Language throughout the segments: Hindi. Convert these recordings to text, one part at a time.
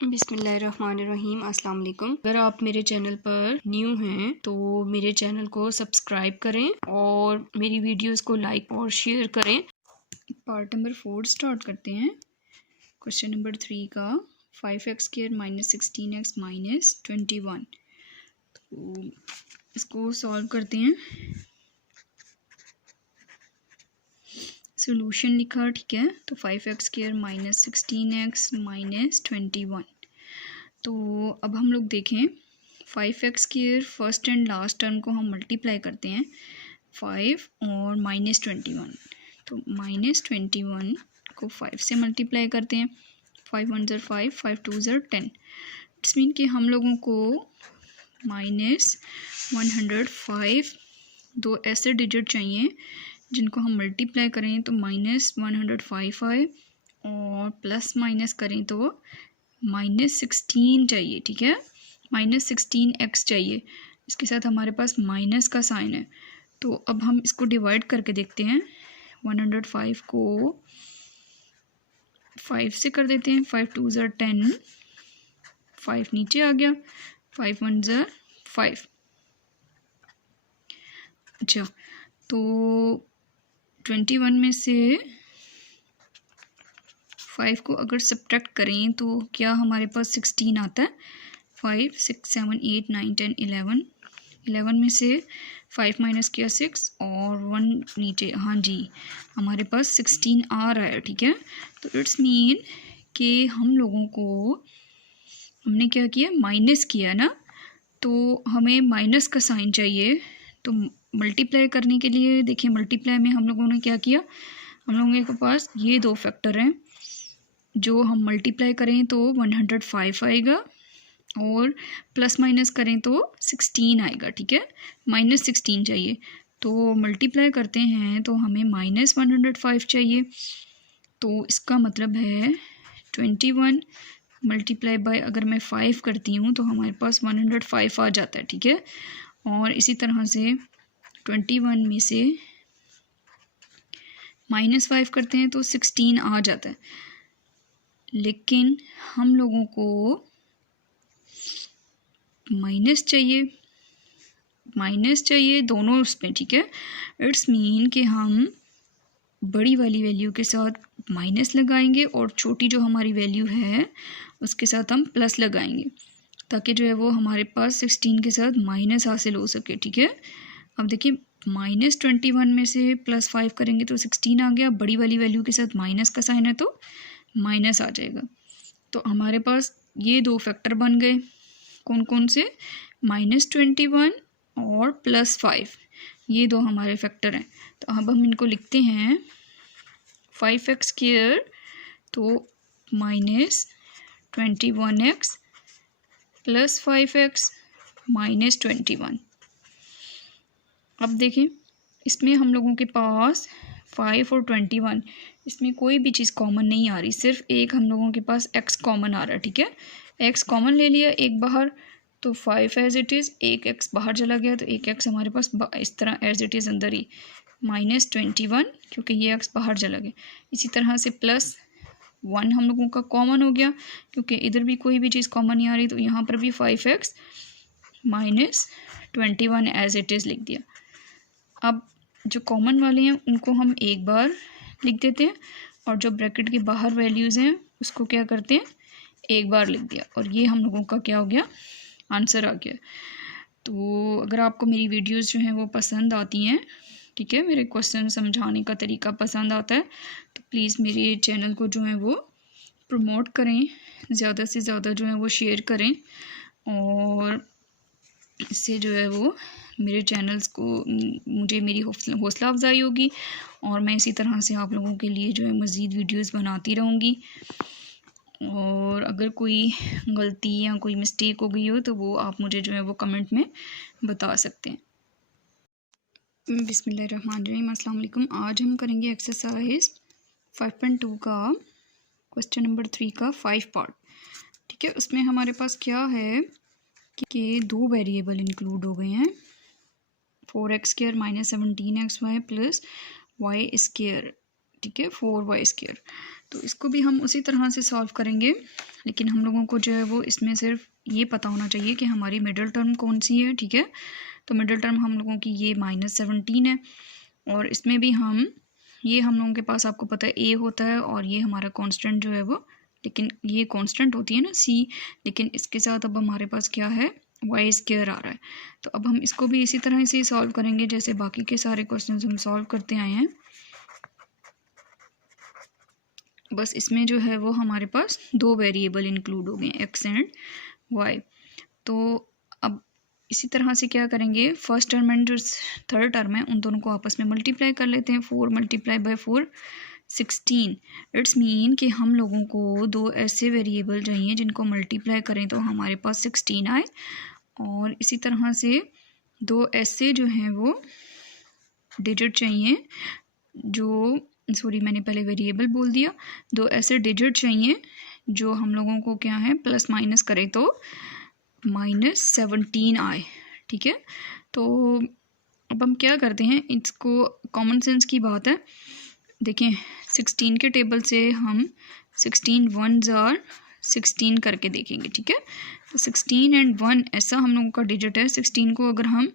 बिस्मिल्लाहिर्रहमानिर्रहीम। अस्सलाम वालेकुम। अगर आप मेरे चैनल पर न्यू हैं तो मेरे चैनल को सब्सक्राइब करें और मेरी वीडियोस को लाइक और शेयर करें। पार्ट नंबर 4 स्टार्ट करते हैं। क्वेश्चन नंबर 3 का 5x² - 16x - 21। तो इसको सॉल्व करते हैं। सोल्यूशन लिखा, ठीक है। तो 5x² - 16x - 21। तो अब हम लोग देखें 5x² first and last term को हम मल्टीप्लाई करते हैं 5 और -21। तो -21 को 5 से मल्टीप्लाई करते हैं। 5 1 ज़र 5, 5 2 ज़र 10। इट्स मीन कि हम लोगों को -105 दो ऐसे डिजिट चाहिए जिनको हम मल्टीप्लाई करें तो -105 आए और प्लस माइनस करें तो -16 चाहिए, ठीक है। -16x चाहिए। इसके साथ हमारे पास माइनस का साइन है। तो अब हम इसको डिवाइड करके देखते हैं। 105 को 5 से कर देते हैं। 5 2 ज़र 10, 5 नीचे आ गया। 5 1 ज़र 5। अच्छा, तो 21 में से 5 को अगर सब्ट्रैक्ट करें तो क्या हमारे पास 16 आता है। 5 6 7 8 9 10 11। 11 में से 5 माइनस किया 6 और 1 नीचे, हाँ जी, हमारे पास 16 आ रहा है, ठीक है। तो इट्स मीन कि हम लोगों को हमने क्या किया, माइनस किया ना, तो हमें माइनस का साइन चाहिए। तो मल्टीप्लाई करने के लिए देखिए, मल्टीप्लाई में हम लोगों ने क्या किया, हम लोगों के पास ये दो फैक्टर हैं जो हम मल्टीप्लाई करें तो 105 आएगा और प्लस माइनस करें तो 16 आएगा, ठीक है। -16 चाहिए तो मल्टीप्लाई करते हैं तो हमें -105 चाहिए। तो इसका मतलब है 21 मल्टीप्लाई बाय अगर मैं 5 करती हूँ तो हमारे पास 105 आ जाता है, ठीक है। और इसी तरह से 21 में से -5 करते हैं तो 16 आ जाता है। लेकिन हम लोगों को माइनस चाहिए दोनों उसमें, ठीक है। इट्स मीन कि हम बड़ी वाली वैल्यू के साथ माइनस लगाएंगे और छोटी जो हमारी वैल्यू है उसके साथ हम प्लस लगाएंगे, ताकि जो है वो हमारे पास 16 के साथ माइनस हासिल हो सके, ठीक है। अब देखिए, -21 में से +5 करेंगे तो 16 आ गया। बड़ी वाली वैल्यू के साथ माइनस का साइन है तो माइनस आ जाएगा। तो हमारे पास ये दो फैक्टर बन गए, कौन कौन से, -21 और +5, ये दो हमारे फैक्टर हैं। तो अब हम इनको लिखते हैं 5x² तो -21x + 5x -21। अब देखें, इसमें हम लोगों के पास 5 और 21, इसमें कोई भी चीज़ कॉमन नहीं आ रही, सिर्फ एक हम लोगों के पास x कॉमन आ रहा है, ठीक है। x कॉमन ले लिया एक बाहर, तो 5 एज इट इज़, एक x बाहर चला गया तो एक x हमारे पास इस तरह एज इट इज़ अंदर ही, -21 क्योंकि ये x बाहर चला गया। इसी तरह से +1 हम लोगों का कॉमन हो गया क्योंकि इधर भी कोई भी चीज़ कॉमन नहीं आ रही, तो यहाँ पर भी 5x -21 एज इट इज़ लिख दिया। अब जो कॉमन वाले हैं उनको हम एक बार लिख देते हैं और जो ब्रैकेट के बाहर वैल्यूज़ हैं उसको क्या करते हैं, एक बार लिख दिया, और ये हम लोगों का क्या हो गया, आंसर आ गया। तो अगर आपको मेरी वीडियोस जो हैं वो पसंद आती हैं, ठीक है, मेरे क्वेश्चन समझाने का तरीका पसंद आता है, तो प्लीज़ मेरे चैनल को जो है वो प्रमोट करें, ज़्यादा से ज़्यादा जो है वो शेयर करें, और इससे जो है वो मेरे चैनल्स को मुझे मेरी हौसला अफजाई होगी और मैं इसी तरह से आप लोगों के लिए जो है मज़ीद वीडियोस बनाती रहूँगी। और अगर कोई गलती या कोई मिस्टेक हो गई हो तो वो आप मुझे जो है वो कमेंट में बता सकते हैं। बिस्मिल्लाहिर्रहमानिर्रहीम, अस्सलाम वालेकुम। आज हम करेंगे एक्सरसाइज 5.2 का क्वेश्चन नंबर 3 का 5 पार्ट, ठीक है। उसमें हमारे पास क्या है कि दो वेरिएबल इंक्लूड हो गए हैं, 4x² - 17xy + y², ठीक है, 4y²। तो इसको भी हम उसी तरह से सॉल्व करेंगे, लेकिन हम लोगों को जो है वो इसमें सिर्फ ये पता होना चाहिए कि हमारी मिडिल टर्म कौन सी है, ठीक है। तो मिडिल टर्म हम लोगों की ये -17 है, और इसमें भी हम लोगों के पास आपको पता है a होता है, और ये हमारा कांस्टेंट जो है वो, लेकिन ये कांस्टेंट होती है ना c, लेकिन इसके साथ अब हमारे पास क्या है, वाई स्क्वायर आ रहा है। तो अब हम इसको भी इसी तरह से सॉल्व करेंगे जैसे बाकी के सारे क्वेश्चंस हम सॉल्व करते आए हैं, बस इसमें जो है वो हमारे पास 2 वेरिएबल इंक्लूड हो गए, x एंड y। तो अब इसी तरह से क्या करेंगे, फर्स्ट टर्म एंड जो थर्ड टर्म है उन दोनों को आपस में मल्टीप्लाई कर लेते हैं। 4 × 4 16। इट्स मीन कि हम लोगों को 2 ऐसे वेरिएबल चाहिए जिनको मल्टीप्लाई करें तो हमारे पास 16 आए, और इसी तरह से 2 ऐसे जो हैं वो डिजिट चाहिए जो, सॉरी मैंने पहले वेरिएबल बोल दिया, 2 ऐसे डिजिट चाहिए जो हम लोगों को क्या है, प्लस माइनस करें तो -17 आए, ठीक है। तो अब हम क्या करते हैं, इसको कॉमन सेंस की बात है, देखें 16 के टेबल से हम 16 1s आर 16 करके देखेंगे, ठीक है। तो 16 एंड 1 ऐसा हम लोगों का डिजिट है, 16 को अगर हम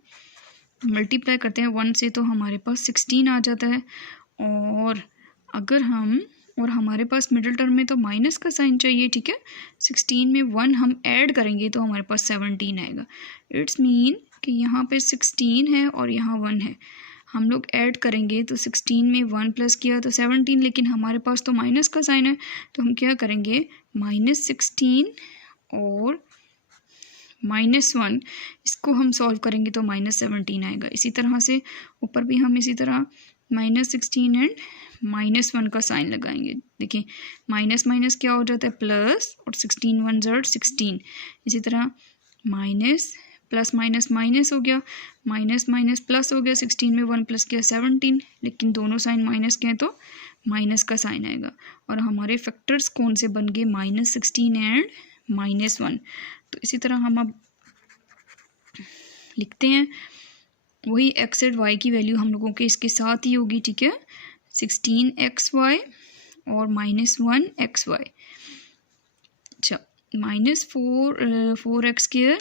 मल्टीप्लाई करते हैं 1 से तो हमारे पास 16 आ जाता है, और अगर हम, और हमारे पास मिडिल टर्म में तो माइनस का साइन चाहिए, ठीक है। 16 में 1 हम ऐड करेंगे तो हमारे पास 17 आएगा। इट्स मीन कि यहाँ पे 16 है और यहाँ 1 है, हम लोग ऐड करेंगे तो 16 में 1 प्लस किया तो 17, लेकिन हमारे पास तो माइनस का साइन है, तो हम क्या करेंगे, -16 और -1, इसको हम सॉल्व करेंगे तो -17 आएगा। इसी तरह से ऊपर भी हम इसी तरह -16 एंड -1 का साइन लगाएंगे। देखिए माइनस माइनस क्या हो जाता है, प्लस, और 16 1s are 16। इसी तरह माइनस प्लस माइनस माइनस हो गया, माइनस माइनस प्लस हो गया, 16 में 1 प्लस किया 17, लेकिन दोनों साइन माइनस के हैं तो माइनस का साइन आएगा। और हमारे फैक्टर्स कौन से बन गए, -16 एंड -1। तो इसी तरह हम अब लिखते हैं, वही एक्स एंड वाई की वैल्यू हम लोगों के इसके साथ ही होगी, ठीक है। 16xy और -1 xy। अच्छा, -4x²,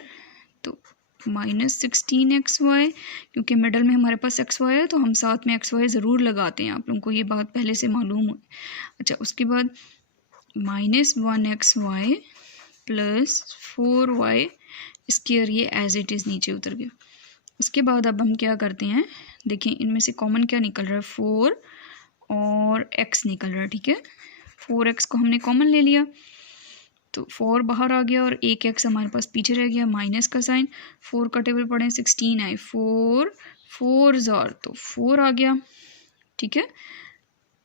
तो -16xy, क्योंकि मिडल में हमारे पास xy है तो हम साथ में xy ज़रूर लगाते हैं, आप लोगों को ये बात पहले से मालूम हो। अच्छा, उसके बाद -1xy प्लस 4y², ये एज इट इज़ नीचे उतर गया। उसके बाद अब हम क्या करते हैं, देखें इनमें से कॉमन क्या निकल रहा है, 4 और x निकल रहा है, ठीक है। 4x को हमने कॉमन ले लिया तो 4 बाहर आ गया और एक x हमारे पास पीछे रह गया, माइनस का साइन। 4 का टेबल पढ़ें, 16 आए, 4 4s are, तो 4 आ गया, ठीक है।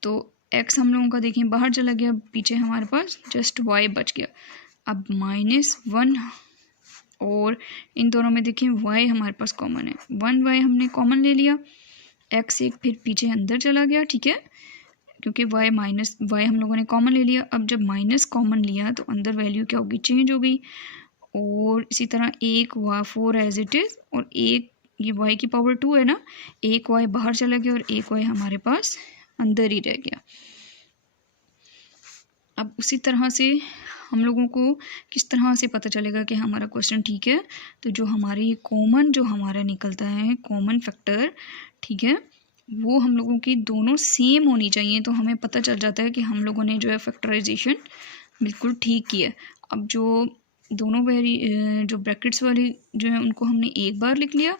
तो x हम लोगों का देखें बाहर चला गया, पीछे हमारे पास जस्ट y बच गया। अब -1, और इन दोनों में देखें y हमारे पास कॉमन है, 1y हमने कॉमन ले लिया, x एक फिर पीछे अंदर चला गया, ठीक है, क्योंकि y हम लोगों ने कॉमन ले लिया। अब जब माइनस कॉमन लिया तो अंदर वैल्यू क्या होगी, चेंज हो गई। और इसी तरह एक 4 एज इट इज़, और एक ये y की पावर 2 है ना, एक y बाहर चला गया और एक y हमारे पास अंदर ही रह गया। अब उसी तरह से हम लोगों को किस तरह से पता चलेगा कि हमारा क्वेश्चन ठीक है, तो जो हमारी कॉमन जो हमारा निकलता है कॉमन फैक्टर, ठीक है, वो हम लोगों की दोनों सेम होनी चाहिए, तो हमें पता चल जाता है कि हम लोगों ने जो है फैक्टराइजेशन बिल्कुल ठीक किया। अब जो दोनों जो ब्रैकेट्स वाली जो है उनको हमने एक बार लिख लिया,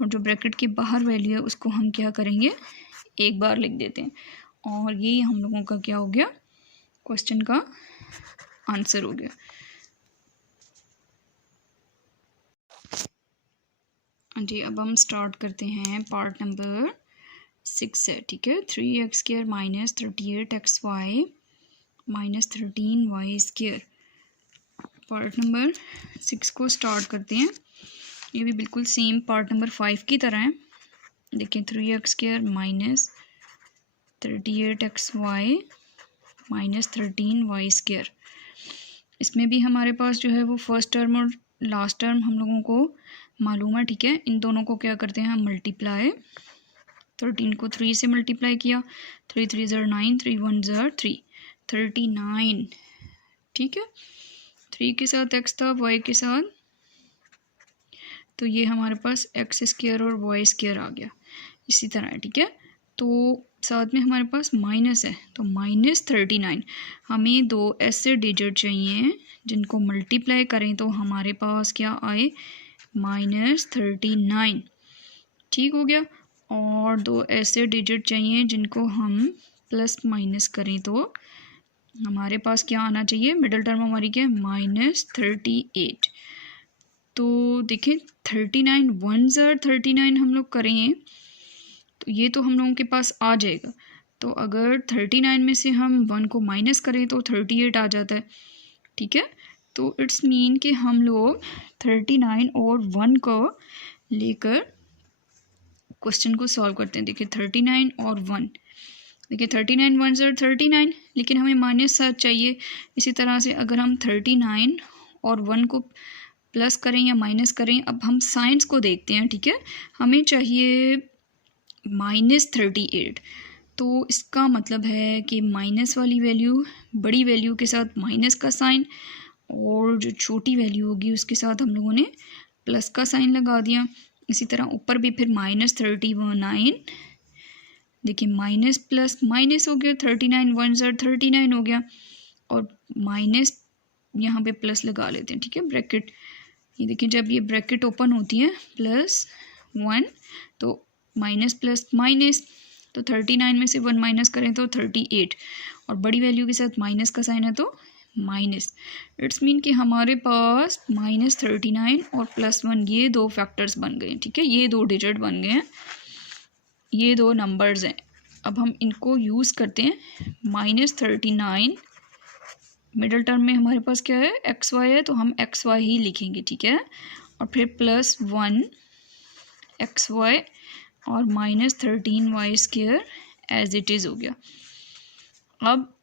और जो ब्रैकेट के बाहर वैल्यू है उसको हम क्या करेंगे, एक बार लिख देते हैं, और ये हम लोगों का क्या हो गया, क्वेश्चन का आंसर हो गया। जी, अब हम स्टार्ट करते हैं, पार्ट नंबर 6 है, ठीक है। 3x² - 38xy - 13y²। Part number 6 को स्टार्ट करते हैं, ये भी बिल्कुल सेम पार्ट नंबर 5 की तरह है। देखिए 3x² - 38xy - 13y²। इसमें भी हमारे पास जो है वो फर्स्ट टर्म और लास्ट टर्म हम लोगों को मालूम है, ठीक है। इन दोनों को क्या करते हैं हम, मल्टीप्लाई, 13 को 3 से मल्टीप्लाई किया, 3 3s are 9, 3 1s are 3, 39, ठीक है। 3 के साथ x था, y के साथ, तो ये हमारे पास x स्क्वायर और y स्क्वायर आ गया, इसी तरह है, ठीक है। तो साथ में हमारे पास माइनस है, तो -39। हमें दो ऐसे डिजिट चाहिए जिनको मल्टीप्लाई करें तो हमारे पास क्या आए, -39, ठीक हो गया। और दो ऐसे डिजिट चाहिए जिनको हम प्लस माइनस करें तो हमारे पास क्या आना चाहिए, मिडिल टर्म हमारी क्या है, -38। तो देखिए 39 1 ज़र 39 हम लोग करें तो ये तो हम लोगों के पास आ जाएगा। तो अगर 39 में से हम 1 को माइनस करें तो 38 आ जाता है, ठीक है। तो इट्स मीन कि हम लोग 39 और 1 को लेकर क्वेश्चन को सॉल्व करते हैं। देखिए 39 और 1, देखिए 39 1 ज़र 39, लेकिन हमें -7 चाहिए। इसी तरह से अगर हम 39 और 1 को प्लस करें या माइनस करें, अब हम साइंस को देखते हैं, ठीक है। हमें चाहिए -38, तो इसका मतलब है कि माइनस वाली वैल्यू, बड़ी वैल्यू के साथ माइनस का साइन, और जो छोटी वैल्यू होगी उसके साथ हम लोगों ने प्लस का साइन लगा दिया। इसी तरह ऊपर भी फिर -39, देखिए माइनस प्लस माइनस हो गया, 39 1 ज़र 39 हो गया, और माइनस यहाँ पे प्लस लगा लेते हैं, ठीक है, ब्रैकेट। ये देखिए जब ये ब्रैकेट ओपन होती है +1 तो माइनस प्लस माइनस, तो 39 में से 1 माइनस करें तो 38, और बड़ी वैल्यू के साथ माइनस का साइन है तो माइनस। इट्स मीन कि हमारे पास -39 और +1 ये दो फैक्टर्स बन गए, ठीक है, ये दो डिजिट बन गए हैं, ये दो नंबर्स हैं। अब हम इनको यूज़ करते हैं, -39 मिडिल टर्म में हमारे पास क्या है, XY है, तो हम XY ही लिखेंगे, ठीक है। और फिर +1 XY और -13 y² एज इट इज़ हो गया। अब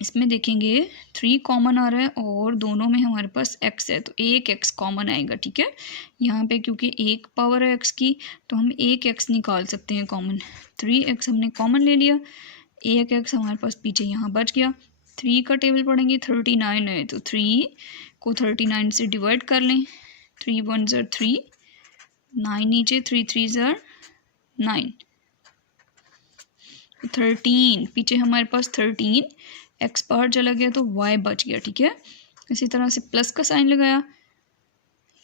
इसमें देखेंगे 3 कॉमन आ रहा है और दोनों में हमारे पास x है, तो एक x कॉमन आएगा, ठीक है। यहाँ पे क्योंकि एक पावर है x की, तो हम एक x निकाल सकते हैं कॉमन। 3x हमने कॉमन ले लिया, एक x हमारे पास पीछे यहाँ बच गया। 3 का टेबल पढ़ेंगे, 39 है, तो 3 को 39 से डिवाइड कर लें, 3 1 ज़र 3, 9 नीचे, 3 3 ज़र 9, 13 पीछे हमारे पास 13, x बाहर चला गया तो y बच गया, ठीक है। इसी तरह से प्लस का साइन लगाया,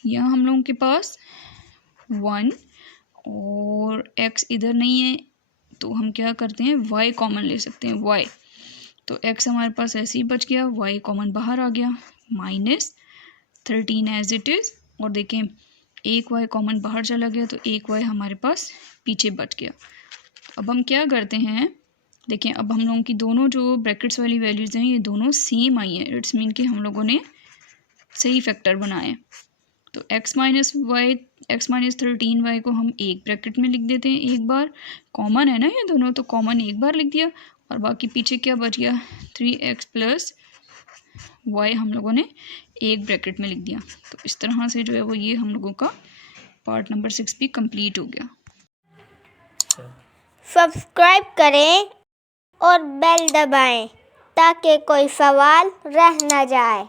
यहाँ हम लोगों के पास 1 और x इधर नहीं है, तो हम क्या करते हैं, y कॉमन ले सकते हैं, y, तो x हमारे पास ऐसे ही बच गया, y कॉमन बाहर आ गया, -13 एज इट इज़, और देखें एक y कॉमन बाहर चला गया तो एक y हमारे पास पीछे बच गया। अब हम क्या करते हैं, देखें अब हम लोगों की दोनों जो ब्रैकेट्स वाली वैल्यूज़ हैं ये दोनों सेम आई हैं, इट्स मीन कि हम लोगों ने सही फैक्टर बनाए। तो x - 13y को हम एक ब्रैकेट में लिख देते हैं, एक बार कॉमन है ना ये दोनों, तो कॉमन एक बार लिख दिया, और बाकी पीछे क्या बच गया, 3x + y हम लोगों ने एक ब्रैकेट में लिख दिया। तो इस तरह से जो है वो ये हम लोगों का पार्ट नंबर 6 भी कंप्लीट हो गया। सब्सक्राइब करें और बेल दबाएं ताकि कोई सवाल रह न जाए।